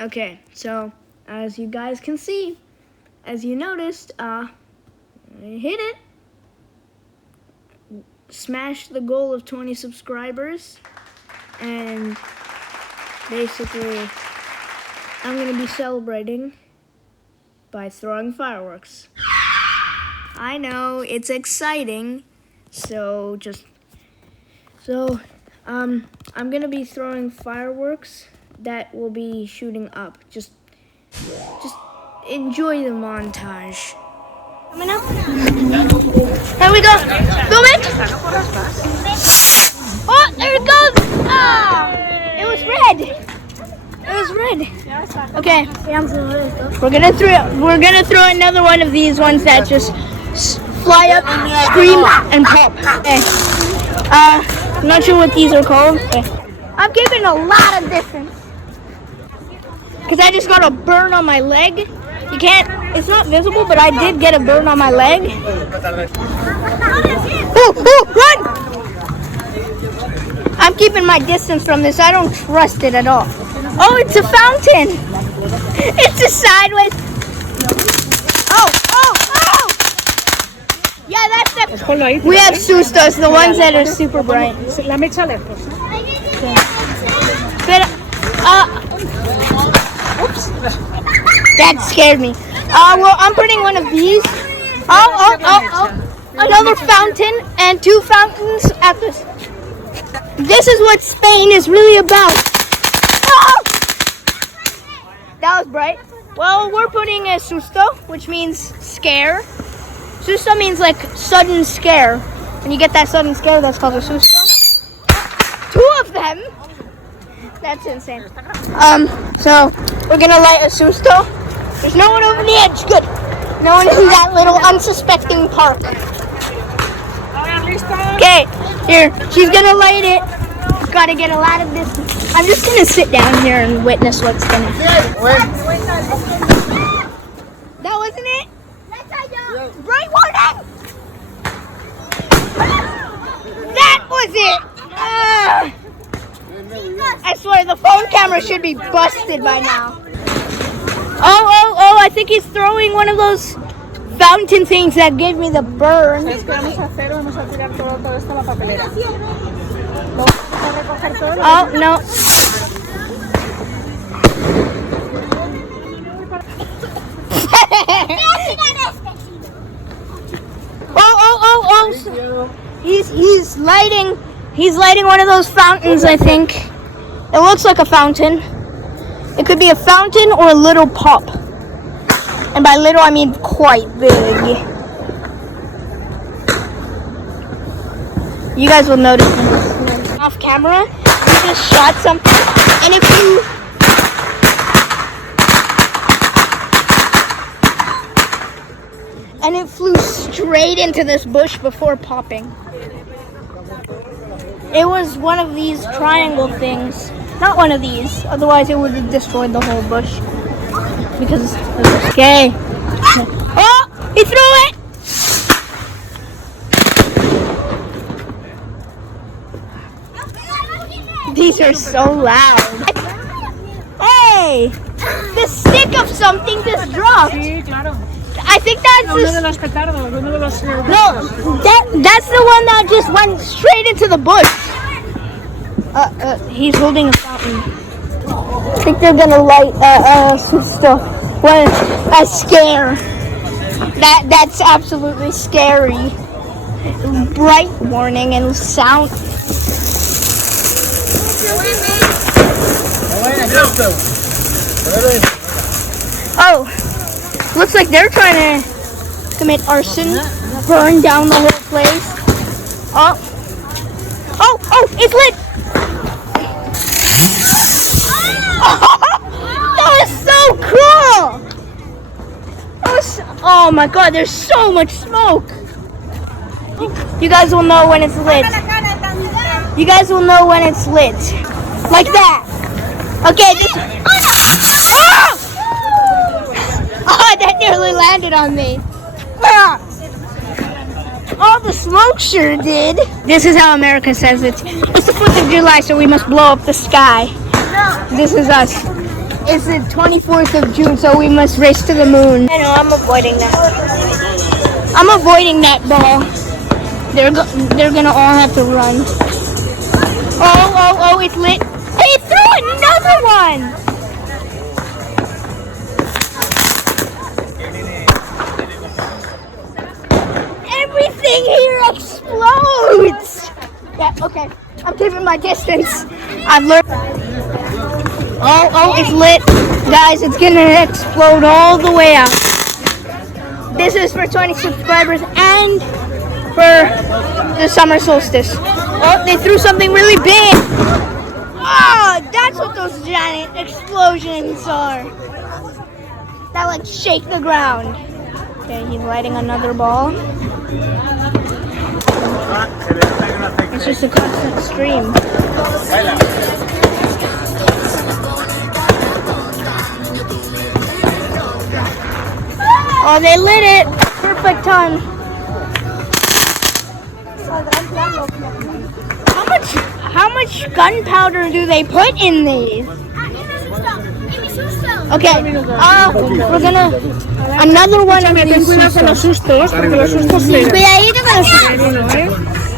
Okay, so as you guys can see, as you noticed, I hit it. Smashed the goal of 20 subscribers. And basically, I'm going to be celebrating by throwing fireworks. I know, it's exciting. I'm going to be throwing fireworks that will be shooting up. Just enjoy the montage. Coming up. Here we go. Film it. Oh, there it goes. Ah, it was red. It was red. Okay. We're gonna throw another one of these ones that just fly up, scream, and pop. Okay. I'm not sure what these are called. Okay. I'm giving a lot of distance because I just got a burn on my leg. You can't. It's not visible, but I did get a burn on my leg. Ooh, run! I'm keeping my distance from this. I don't trust it at all. Oh, it's a fountain. It's a sideways. Oh! Yeah, that's the. We have sustos, the ones that are super bright. La mecha lejos. But, oops. That scared me. Well, I'm putting one of these. Oh. Another fountain and two fountains at this. This is what Spain is really about. Oh! That was bright. Well, we're putting a susto, which means scare. Susto means like sudden scare. When you get that sudden scare, that's called a susto. 2 of them. That's insane. So we're gonna light a susto. There's no one over the edge. Good. No one in that little unsuspecting park. Okay, here. She's gonna light it. Gotta get a lot of distance. I'm just gonna sit down here and witness what's gonna happen. That wasn't it? Bright warning! That was it! I swear the phone camera should be busted by now. Oh, I think he's throwing one of those fountain things that gave me the burn. Oh, no. Oh. He's lighting one of those fountains, I think. It looks like a fountain. It could be a fountain or a little pop. And by little, I mean quite big. You guys will notice off camera, we just shot something. And it flew straight into this bush before popping. It was one of these triangle things. Not one of these, otherwise it would have destroyed the whole bush. Because it's okay. Oh! He threw it! These are so loud. Hey! The stick of something just dropped. I think that's that's the one that just went straight into the bush. He's holding a fountain. I think they're gonna light stuff. What a scare! That's absolutely scary. Bright warning and sound. Oh, looks like they're trying to commit arson, burn down the whole place. Oh, it's lit! That was so cool! Oh my god, there's so much smoke! You guys will know when it's lit. You guys will know when it's lit. Like that. Okay, this... Oh, that nearly landed on me. All the smoke sure did. This is how America says it. It's the 4th of July, so we must blow up the sky. This is us. It's the 24th of June, so we must race to the moon. I know, I'm avoiding that. I'm avoiding that ball. They're gonna all have to run. Oh, it's lit. He threw another one! Everything here explodes! Yeah, okay. I'm keeping my distance. I've learned. Oh, it's lit. Guys, it's gonna explode all the way out. This is for 20 subscribers and for the summer solstice. Oh, they threw something really big. Oh, that's what those giant explosions are. That like shake the ground. Okay, he's lighting another ball. It's just a constant stream. Oh, they lit it. Perfect time. How much gunpowder do they put in these? Okay, we're gonna another one of these. Cuidadito con los sustos.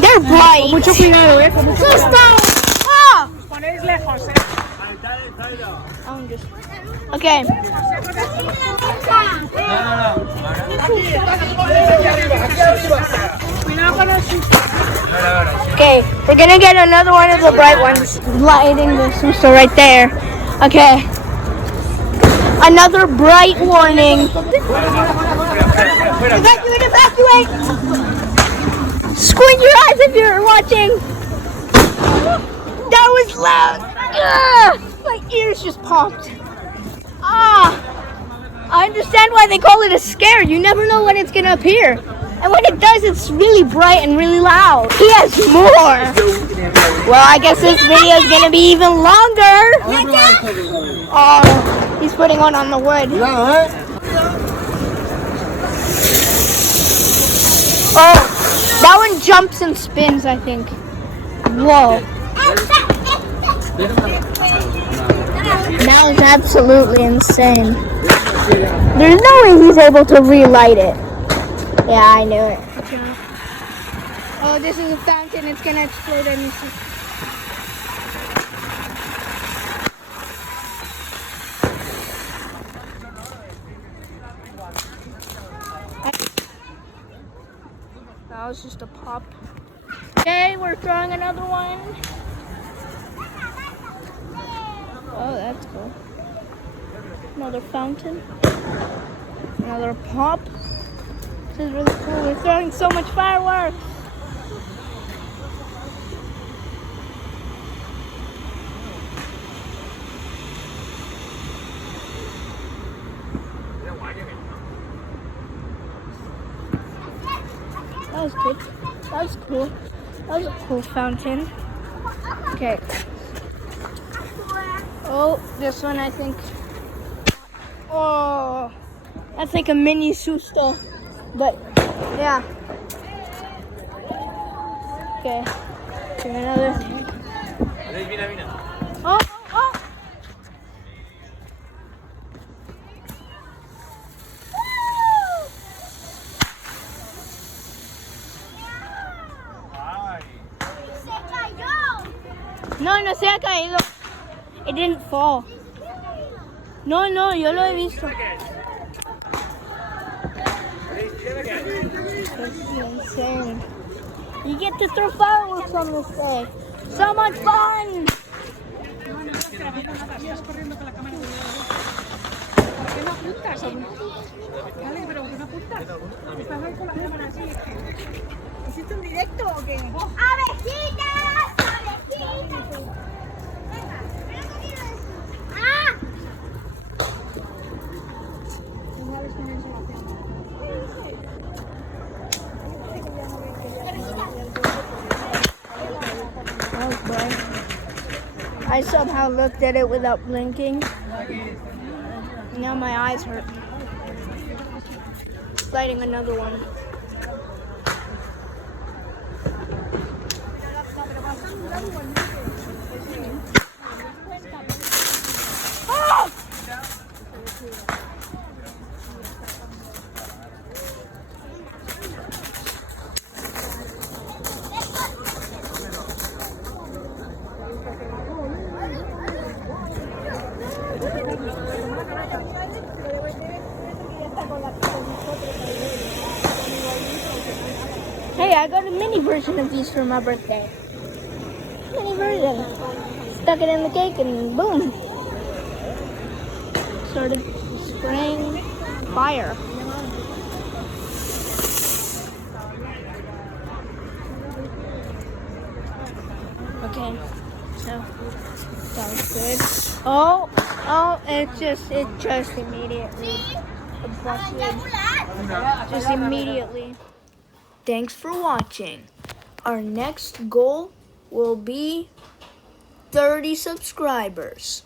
They're bright. Mucho cuidado, Susto! Ah! Ponéis lejos, Okay. Okay, we're gonna get another one of the bright ones. Lighting the susto right there. Okay. Another bright warning. Evacuate! Squint your eyes if you're watching. That was loud. My ears just popped. I understand why they call it a scare. You never know when it's gonna appear. And when it does, it's really bright and really loud. He has more. Well, I guess this video is gonna be even longer. Oh, he's putting one on the wood. Oh, that one jumps and spins, I think. Whoa. That was absolutely insane. There's no way he's able to relight it. Yeah, I knew it. Oh, this is a fountain. It's gonna explode any second. That was just a pop. Okay, we're throwing another one. Oh, that's cool. Another fountain. Another pop. This is really cool. We're throwing so much fireworks. That was good. That was cool. That was a cool fountain. Okay. Oh, this one I think. Oh, that's like a mini susto. But yeah. Okay. Do another thing. Oh. No se ha caído. It didn't fall. No, yo lo he visto. This is insane. You get to throw fireworks on this day. So much fun! ¿Hiciste un directo o qué? ¡Abejitas! I somehow looked at it without blinking. Now my eyes hurt. Lighting another one. Hey, I got a mini version of these for my birthday. Mini version. Stuck it in the cake and boom. Started spraying fire. Okay, so sounds good. Oh, it just immediately busted. Just immediately. Thanks for watching. Our next goal will be 30 subscribers.